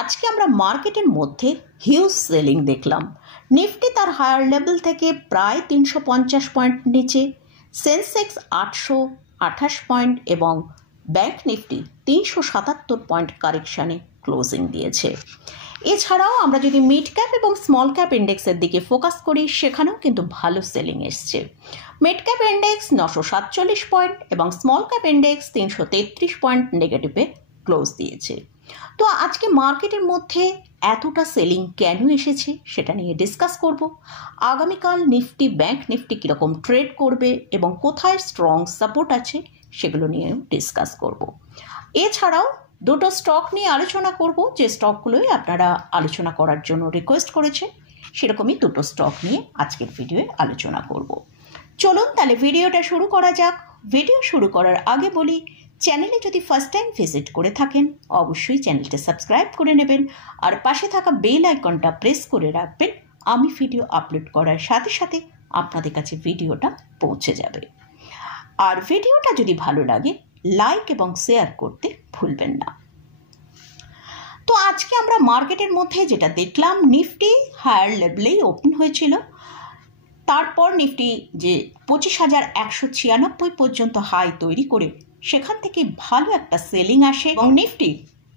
আজকে আমরা মার্কেটের মধ্যে হিউজ সেলিং দেখলাম। নিফটি তার হায়ার লেভেল থেকে প্রায় 350 পয়েন্ট নিচে, সেন্সেক্স 828 পয়েন্ট এবং ব্যাংক নিফটি 377 পয়েন্ট কারেকশানে ক্লোজিং দিয়েছে। এছাড়াও আমরা যদি মিড ক্যাপ এবং স্মল ক্যাপ ইন্ডেক্সের দিকে ফোকাস করি, সেখানেও কিন্তু ভালো সেলিং এসছে। মিড ক্যাপ ইন্ডেক্স 947 পয়েন্ট এবং স্মল ক্যাপ ইন্ডেক্স 333 পয়েন্ট নেগেটিভে ক্লোজ দিয়েছে। তো আজকে মার্কেটের মধ্যে এতটা সেলিং কেন এসেছে সেটা নিয়ে ডিসকাস করব। আগামীকাল নিফটি ব্যাংক নিফটি কীরকম ট্রেড করবে এবং কোথায় স্ট্রং সাপোর্ট আছে সেগুলো নিয়েও ডিসকাস করব। এছাড়াও দুটো স্টক নিয়ে আলোচনা করব, যে স্টকগুলোই আপনারা আলোচনা করার জন্য রিকোয়েস্ট করেছেন, সেরকমই দুটো স্টক নিয়ে আজকের ভিডিওয়ে আলোচনা করব। চলুন তাহলে ভিডিওটা শুরু করা যাক। ভিডিও শুরু করার আগে বলি, চ্যানেলে যদি ফার্স্ট টাইম ভিজিট করে থাকেন অবশ্যই চ্যানেলটা সাবস্ক্রাইব করে নেবেন আর পাশে থাকা বেল আইকনটা প্রেস করে রাখবেন। আমি ভিডিও আপলোড করার সাথে সাথে আপনাদের কাছে ভিডিওটা পৌঁছে যাবে। আর ভিডিওটা যদি ভালো লাগে লাইক এবং শেয়ার করতে ভুলবেন না। তো আজকে আমরা মার্কেটের মধ্যে যেটা দেখলাম, নিফটি হায়ার লেভেলেই ওপেন হয়েছিল, তারপর নিফটি যে 25,196 পর্যন্ত হাই তৈরি করে সেখান থেকে ভালো একটা সেলিং আসে এবং নিফটি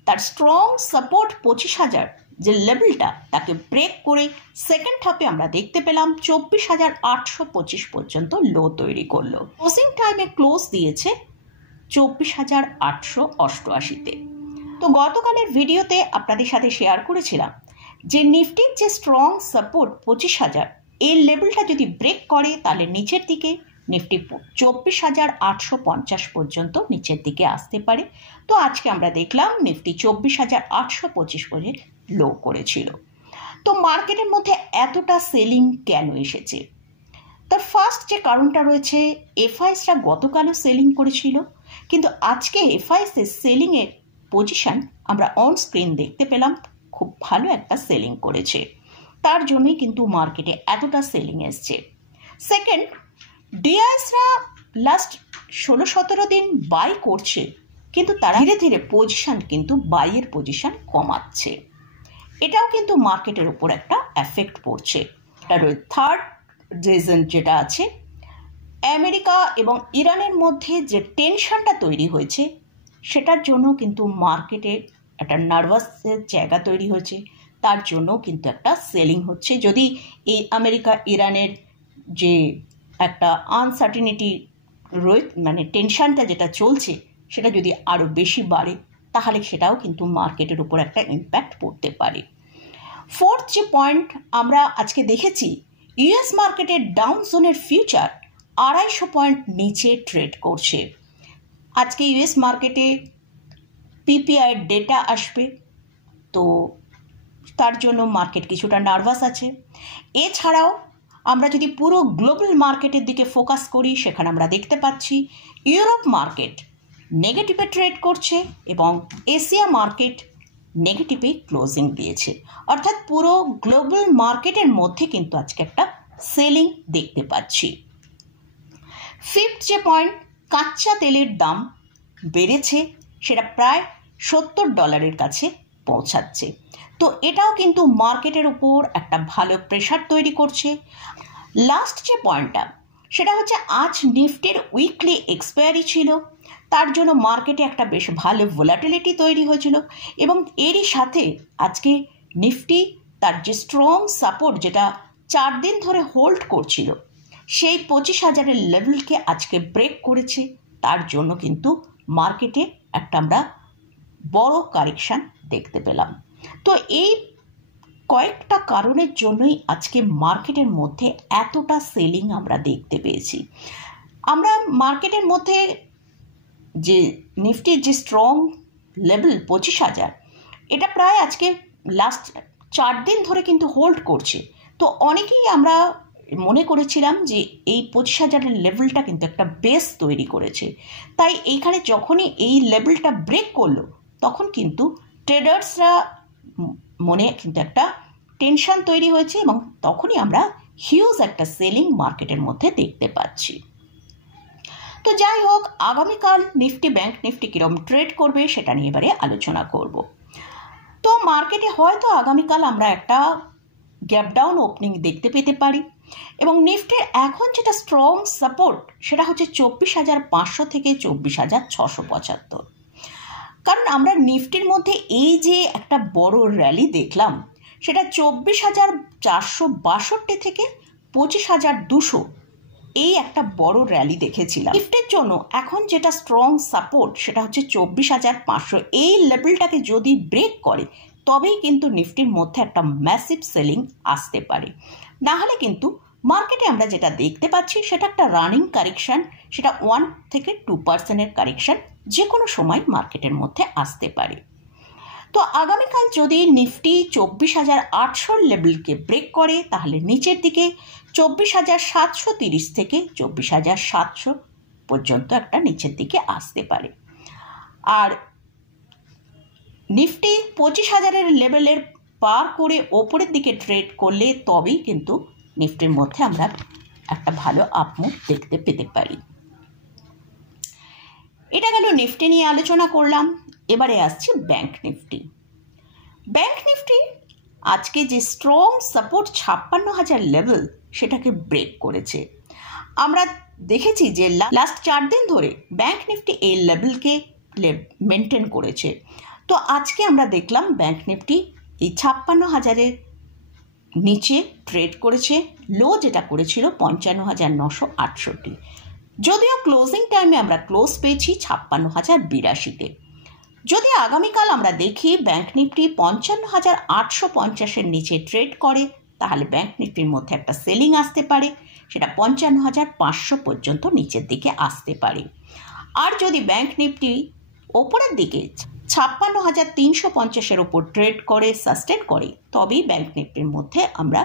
তার স্ট্রং সাপোর্ট 25,000 যে লেভেলটা তাকে ব্রেক করে সেকেন্ড হাফে আমরা দেখতে পেলাম 24,825 পর্যন্ত লো তৈরি করলো। ক্লোজিং টাইমে ক্লোজ দিয়েছে 24,888-তে। তো গতকালের ভিডিওতে আপনাদের সাথে শেয়ার করেছিলাম যে নিফটির যে স্ট্রং সাপোর্ট 25,000 এই লেভেলটা যদি ব্রেক করে তাহলে নিচের দিকে নিফটি 24,850 পর্যন্ত নিচের দিকে আসতে পারে। তো আজকে আমরা দেখলাম নিফটি 24,825 পর্যন্ত লো করেছিল। তো মার্কেটের মধ্যে এতটা সেলিং কেন এসেছে? তার ফার্স্ট যে কারণটা রয়েছে, এফআইএসরা গতকালও সেলিং করেছিল, কিন্তু আজকে এফআইএসের সেলিংয়ের পজিশন আমরা অন স্ক্রিন দেখতে পেলাম, খুব ভালো একটা সেলিং করেছে, তার জন্যই কিন্তু মার্কেটে এতটা সেলিং এসছে। সেকেন্ড, ডিআইএসরা লাস্ট 16-17 দিন বাই করছে, কিন্তু তারা ধীরে ধীরে পজিশন কিন্তু বাইয়ের পজিশন কমাচ্ছে, এটাও কিন্তু মার্কেটের উপর একটা এফেক্ট পড়ছে। আর থার্ড রিজন যেটা আছে, আমেরিকা এবং ইরানের মধ্যে যে টেনশনটা তৈরি হয়েছে সেটার জন্য কিন্তু মার্কেটে একটা নার্ভাসের জায়গা তৈরি হয়েছে, তার জন্য কিন্তু একটা সেলিং হচ্ছে। যদি এই আমেরিকা ইরানের যে একটা আনসার্টিনিটি মানে টেনশনটা যেটা চলছে সেটা যদি আরও বেশি বাড়ে তাহলে সেটাও কিন্তু মার্কেটের উপর একটা ইম্প্যাক্ট পড়তে পারে। ফোর্থ যে পয়েন্ট আমরা আজকে দেখেছি, ইউএস মার্কেটের ডাউন জোনের ফিউচার 250 পয়েন্ট নিচে ট্রেড করছে। আজকে ইউএস মার্কেটে পিপিআই ডেটা আসবে, তো তার জন্য মার্কেট কিছুটা নার্ভাস আছে। এছাড়াও আমরা যদি পুরো গ্লোবাল মার্কেটের দিকে ফোকাস করি, সেখানে আমরা দেখতে পাচ্ছি ইউরোপ মার্কেট নেগেটিভে ট্রেড করছে এবং এশিয়া মার্কেট নেগেটিভে ক্লোজিং দিয়েছে। অর্থাৎ পুরো গ্লোবাল মার্কেটের মধ্যে কিন্তু আজকে একটা সেলিং দেখতে পাচ্ছি। ফিফথ যে পয়েন্ট, কাঁচা তেলের দাম বেড়েছে, সেটা প্রায় $70 কাছে পৌঁছাচ্ছে, তো এটাও কিন্তু মার্কেটের উপর একটা ভালো প্রেশার তৈরি করছে। লাস্ট যে পয়েন্টটা সেটা হচ্ছে, আজ নিফটির উইকলি এক্সপায়ারি ছিল, তার জন্য মার্কেটে একটা বেশ ভালো ভোলাটিলিটি তৈরি হয়েছিল এবং এরই সাথে আজকে নিফটি তার যে স্ট্রং সাপোর্ট যেটা 4 দিন ধরে হোল্ড করছিল সেই 25,000 লেভেলকে আজকে ব্রেক করেছে, তার জন্য কিন্তু মার্কেটে একটা আমরা বড় কারেকশান দেখতে পেলাম। তো এই কয়েকটা কারণের জন্যই আজকে মার্কেটের মধ্যে এতটা সেলিং আমরা দেখতে পেয়েছি। আমরা মার্কেটের মধ্যে যে নিফটির যে স্ট্রং লেভেল 25,000, এটা প্রায় আজকে লাস্ট 4 দিন ধরে কিন্তু হোল্ড করছে। তো অনেকেই আমরা মনে করেছিলাম যে এই 25,000 লেভেলটা কিন্তু একটা বেস তৈরি করেছে, তাই এইখানে যখনই এই লেভেলটা ব্রেক করলো তখন কিন্তু ট্রেডার্সরা মনে কিন্তু একটা টেনশন তৈরি হয়েছে এবং তখনই আমরা হিউজ একটা সেলিং মার্কেটের মধ্যে দেখতে পাচ্ছি। তো যাই হোক, আগামীকাল নিফটি ব্যাংক নিফটি কিরকম ট্রেড করবে সেটা নিয়ে এবারে আলোচনা করব। তো মার্কেটে হয়তো আগামীকাল আমরা একটা গ্যাপ ডাউন ওপেনিং দেখতে পেতে পারি এবং নিফটির এখন যেটা স্ট্রং সাপোর্ট সেটা হচ্ছে 24,500 থেকে 24,675। কারণ আমরা নিফটির মধ্যে এই যে একটা বড় র্যালি দেখলাম সেটা 24,462 থেকে 25,200 এই একটা বড় র্যালি দেখেছিলাম। নিফটির জন্য এখন যেটা স্ট্রং সাপোর্ট সেটা হচ্ছে 24,500। এই লেভেলটাকে যদি ব্রেক করে তবেই কিন্তু নিফটির মধ্যে একটা ম্যাসিভ সেলিং আসতে পারে, না হলে কিন্তু মার্কেটে আমরা যেটা দেখতে পাচ্ছি সেটা একটা রানিং কারেকশন, সেটা 1 থেকে 2% কারেকশন যে কোনো সময় মার্কেটের মধ্যে আসতে পারে। তো আগামীকাল যদি নিফটি 24,800 লেভেলকে ব্রেক করে তাহলে নিচের দিকে 24,730 থেকে 24,700 পর্যন্ত একটা নিচের দিকে আসতে পারে। আর নিফটি 25,000-এর লেভেলের পার করে ওপরের দিকে ট্রেড করলে তবেই কিন্তু নিফটির মধ্যে আমরা একটা ভালো আপমুভ দেখতে পেতে পারি। এটা গেল নিফটি নিয়ে আলোচনা করলাম। এবারে আসছি ব্যাংক নিফটি। ব্যাংক নিফটি আজকে যে স্ট্রং সাপোর্ট 56,000 লেভেল সেটাকে ব্রেক করেছে। আমরা দেখেছি যে লাস্ট 4 দিন ধরে ব্যাংক নিফটি এই লেভেলকে মেনটেন করেছে। তো আজকে আমরা দেখলাম ব্যাংক নিফটি এই 56,000-এর নিচে ট্রেড করেছে। লো যেটা করেছিল 55,968। যদিও ক্লোজিং টাইমে আমরা ক্লোজ পেয়েছি 56,082-তে। যদি আগামীকাল আমরা দেখি ব্যাংক নিফটি 55,850-এর নিচে ট্রেড করে তাহলে ব্যাংক নিফটির মধ্যে একটা সেলিং আসতে পারে, সেটা 55,500 পর্যন্ত নিচের দিকে আসতে পারে। আর যদি ব্যাংক নিফটি ওপরের দিকে 56,350-এর ওপর ট্রেড করে সাস্টেন করে তবেই ব্যাংক নিফটির মধ্যে আমরা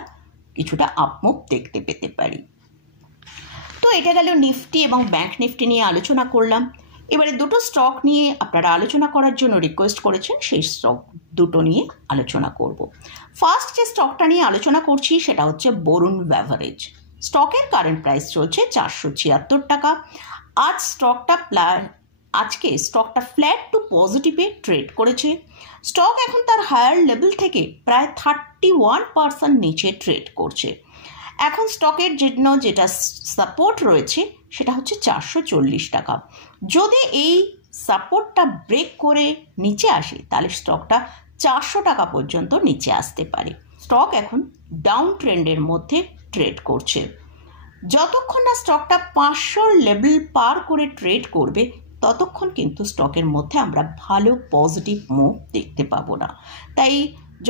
কিছুটা আপমুভ দেখতে পেতে পারি। তো এটা গেল নিফটি এবং ব্যাংক নিফটি নিয়ে আলোচনা করলাম। এবারে দুটো স্টক নিয়ে আপনারা আলোচনা করার জন্য রিকোয়েস্ট করেছেন, সেই স্টক দুটো নিয়ে আলোচনা করব। ফার্স্ট যে স্টকটা নিয়ে আলোচনা করছি সেটা হচ্ছে বরুণ বেভারেজ। স্টকের কারেন্ট প্রাইস চলছে 476 টাকা। আজকে স্টকটা ফ্ল্যাট টু পজিটিভে ট্রেড করেছে। স্টক এখন তার হায়ার লেভেল থেকে প্রায় 31% নিচে ট্রেড করছে। এখন স্টকের জন্য যেটা সাপোর্ট রয়েছে সেটা হচ্ছে 440 টাকা। যদি এই সাপোর্টটা ব্রেক করে নিচে আসে তাহলে স্টকটা 400 টাকা পর্যন্ত নিচে আসতে পারে। স্টক এখন ডাউন ট্রেন্ডের মধ্যে ট্রেড করছে। যতক্ষণ না স্টকটা 500 লেভেল পার করে ট্রেড করবে ততক্ষণ কিন্তু স্টকের মধ্যে আমরা ভালো পজিটিভ মুভ দেখতে পাবো না। তাই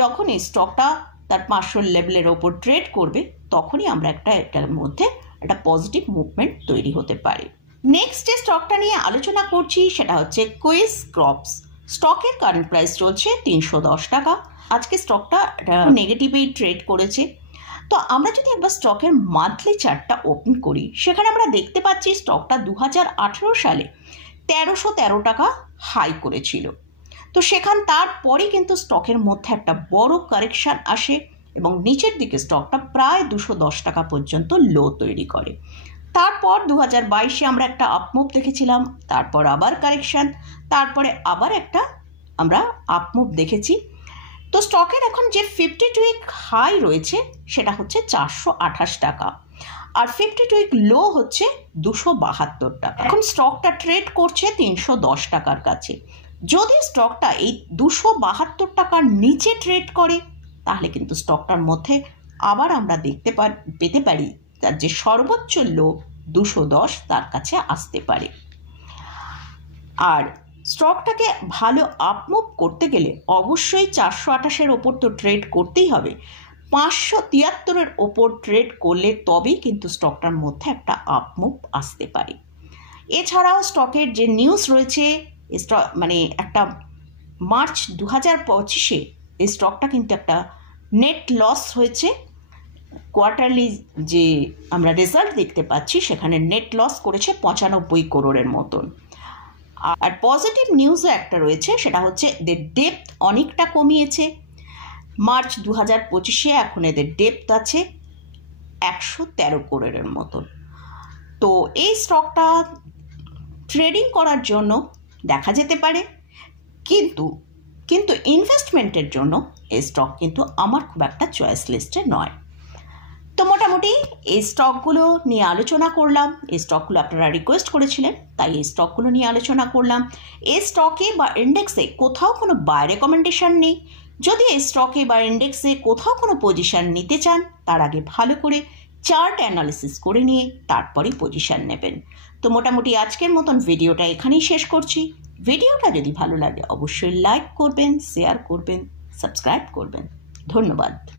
যখনই স্টকটা তার 500 লেভেলের ওপর ট্রেড করবে তখনই আমরা এটার মধ্যে একটা পজিটিভ মুভমেন্ট তৈরি হতে পারে। নেক্সট যে স্টকটা নিয়ে আলোচনা করছি সেটা হচ্ছে কুইস ক্রপস। স্টকের কারেন্ট প্রাইস চলছে 310 টাকা। আজকে স্টকটা নেগেটিভেই ট্রেড করেছে। তো আমরা যদি একবার স্টকের মান্থলি চার্টটা ওপেন করি সেখানে আমরা দেখতে পাচ্ছি স্টকটা 2018 সালে 1313 টাকা হাই করেছিল। তো তারপরে কিন্তু স্টকের মধ্যে একটা বড় কারেকশন আসে এবং নিচের দিকে স্টকটা প্রায় 210 টাকা পর্যন্ত লো তৈরি করে। তারপর 2022-এ আমরা একটা আপমুভ দেখেছিলাম, তারপর আবার কারেকশন, তারপরে আবার একটা আমরা আপমুভ দেখেছি। তো স্টকের এখন যে 52 উইক হাই রয়েছে সেটা হচ্ছে 428 টাকা আর 52 উইক লো হচ্ছে 272 টাকা। এখন স্টকটা ট্রেড করছে 310 টাকার কাছে। যদি স্টকটা এই 272 টাকার নিচে ট্রেড করে তাহলে কিন্তু স্টকটার মধ্যে আবার আমরা পেতে পারি তার যে সর্বোচ্চ লো 210 তার কাছে আসতে পারে। আর স্টকটাকে ভালো আপমুভ করতে গেলে অবশ্যই 428-এর ওপর তো ট্রেড করতেই হবে। 573-এর ওপর ট্রেড করলে তবেই কিন্তু স্টকটার মধ্যে একটা আপমুভ আসতে পারে। এছাড়াও স্টকের যে নিউজ রয়েছে একটা মার্চ 2025-এ এই স্টকটা কিন্তু একটা নেট লস হয়েছে। কোয়ার্টারলি যে আমরা রেজাল্ট দেখতে পাচ্ছি সেখানে নেট লস করেছে 95 করোড়ের মতন। আর পজিটিভ নিউজও একটা রয়েছে, সেটা হচ্ছে এদের ডেপথ অনেকটা কমিয়েছে। মার্চ 2025-এ এখন এদের ডেপথ আছে 113 করোড়ের মতন। তো এই স্টকটা ট্রেডিং করার জন্য দেখা যেতে পারে, কিন্তু কিন্তু ইনভেস্টমেন্টের জন্য এই স্টক কিন্তু আমার খুব একটা চয়েস লিস্টে নয়। তো মোটামুটি এই স্টকগুলো নিয়ে আলোচনা করলাম। এই স্টকগুলো আপনারা রিকোয়েস্ট করেছিলেন, তাই এই স্টকগুলো নিয়ে আলোচনা করলাম। এই স্টকে বা ইন্ডেক্সে কোথাও কোনো বাই রেকমেন্ডেশন নেই। যদি এই স্টকে বা ইন্ডেক্সে কোথাও কোনো পজিশন নিতে চান, তার আগে ভালো করে চার্ট অ্যানালিসিস করে নিয়ে তারপরেই পজিশন নেবেন। তো মোটামুটি আজকের মতন ভিডিওটা এখানেই শেষ করছি। ভিডিওটা যদি ভালো লাগে অবশ্যই লাইক করবেন, শেয়ার করবেন, সাবস্ক্রাইব করবেন। ধন্যবাদ।